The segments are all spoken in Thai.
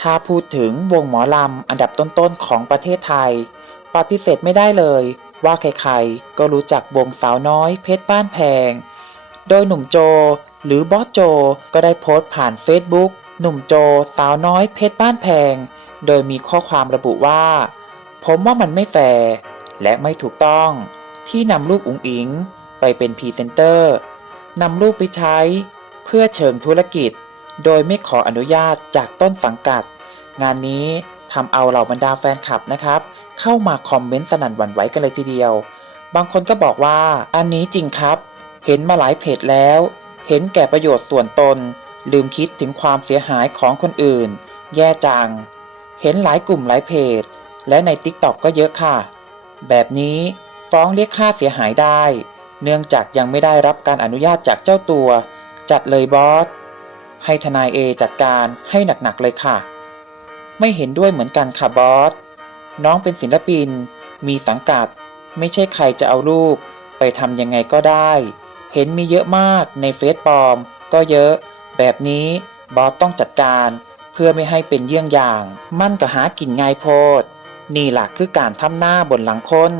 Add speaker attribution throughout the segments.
Speaker 1: ถ้าพูดถึงวงหมอลำอันดับต้นๆของประเทศไทย ปฏิเสธไม่ได้เลย ว่าใครๆก็รู้จักวงสาวน้อยเพชรบ้านแพง โดยหนุ่มโจ หรือบอสโจก็ได้โพสต์ผ่าน Facebook หนุ่มโจสาวน้อยเพชรบ้านแพง โดยมีข้อความระบุว่า ผมว่ามันไม่แฟร์และไม่ถูกต้อง ที่นำลูกอุ๋งอิง ไปเป็นพรีเซนเตอร์นำลูกไปใช้ เพื่อเชิงธุรกิจ โดยไม่ขออนุญาตจากต้นสังกัด งานนี้ทำเอาเหล่าบรรดาแฟนคลับนะครับ เข้ามาคอมเมนต์สนั่นหวั่นไหวกันเลยทีเดียว บางคนก็บอกว่าอันนี้จริงครับ เห็นมาหลายเพจแล้ว เห็นแก่ประโยชน์ส่วนตน ลืมคิดถึงความเสียหายของคนอื่น แย่จัง เห็นหลายกลุ่มหลายเพจ และใน t ิ k t o k ก็เยอะค่ะ แบบนี้ฟ้องเรียกค่าเสียหายได้ เนื่องจากยังไม่ได้รับการอนุญาตจากเจ้าตัว จัดเลยบอส ให้ทนายเอจัดการให้หนักๆเลยค่ะ ไม่เห็นด้วยเหมือนกันค่ะบอส น้องเป็นศิลปิน มีสังกัด ไม่ใช่ใครจะเอารูป ไปทำยังไงก็ได้ เห็นมีเยอะมากในเฟซปลอม ก็เยอะ แบบนี้บอสต้องจัดการเพื่อไม่ให้เป็นเยี่ยงอย่าง มั่นก็หากินง่ายโพด นี่หลักคือการทำหน้าบนหลังคน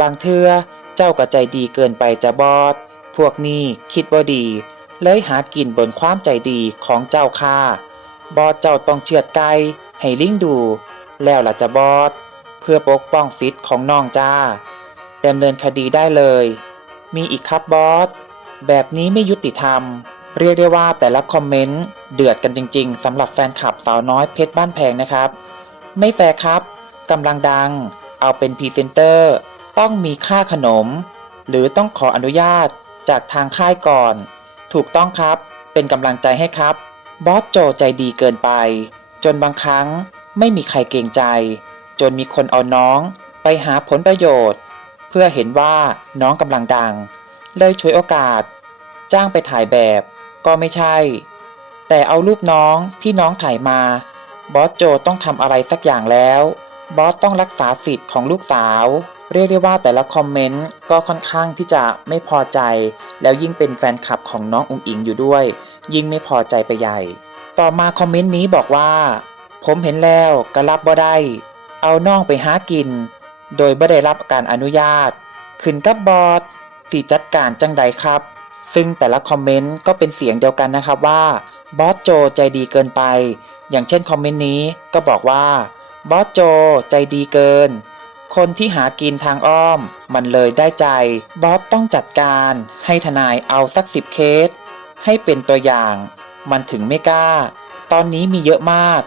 Speaker 1: บางเทื่อเจ้าก็ใจดีเกินไปจะบอสพวกนี้คิดบ่ดี เลยหากินบนความใจดีของเจ้าค่ะบอสเจ้าต้องเชือดไก่ให้ลิงดู แล้วล่ะจะบอสเพื่อปกป้องสิทธิ์ของน้องจ้าดำเนินคดีได้เลย มีอีกครับบอส แบบนี้ไม่ยุติธรรม เรียกได้ว่าแต่ละคอมเมนต์เดือดกันจริงๆสำหรับแฟนคลับสาวน้อยเพชรบ้านแพงนะครับ ไม่แฟร์ครับกำลังดัง เอาเป็นพรีเซนเตอร์ ต้องมีค่าขนม หรือต้องขออนุญาตจากทางค่ายก่อน ถูกต้องครับ เป็นกำลังใจให้ครับ บอสโจใจดีเกินไป จนบางครั้งไม่มีใครเกรงใจ จนมีคนเอาน้องไปหาผลประโยชน์ เพื่อเห็นว่าน้องกำลังดัง เลยช่วยโอกาส จ้างไปถ่ายแบบก็ไม่ใช่ แต่เอารูปน้องที่น้องถ่ายมา บอสโจต้องทำอะไรสักอย่างแล้ว บอสต้องรักษาสิทธิ์ของลูกสาว เรียกได้ว่าแต่ละคอมเมนต์ก็ค่อนข้างที่จะไม่พอใจ แล้วยิ่งเป็นแฟนคลับของน้องอุ๋งอิงอยู่ด้วย ยิ่งไม่พอใจไปใหญ่ ต่อมาคอมเมนต์นี้บอกว่า ผมเห็นแล้วก็รับบ่ได้ เอาน้องไปหากิน โดยไม่ได้รับการอนุญาต ขึ้นกับบอสสิจัดการจังใดครับ ซึ่งแต่ละคอมเมนต์ก็เป็นเสียงเดียวกันนะครับว่าบอสโจใจดีเกินไป อย่างเช่นคอมเมนต์นี้ก็บอกว่าบอสโจใจดีเกิน คนที่หากินทางอ้อม มันเลยได้ใจ บอสต้องจัดการให้ทนายเอาสักสิบเคส ให้เป็นตัวอย่าง มันถึงไม่กล้า ตอนนี้มีเยอะมาก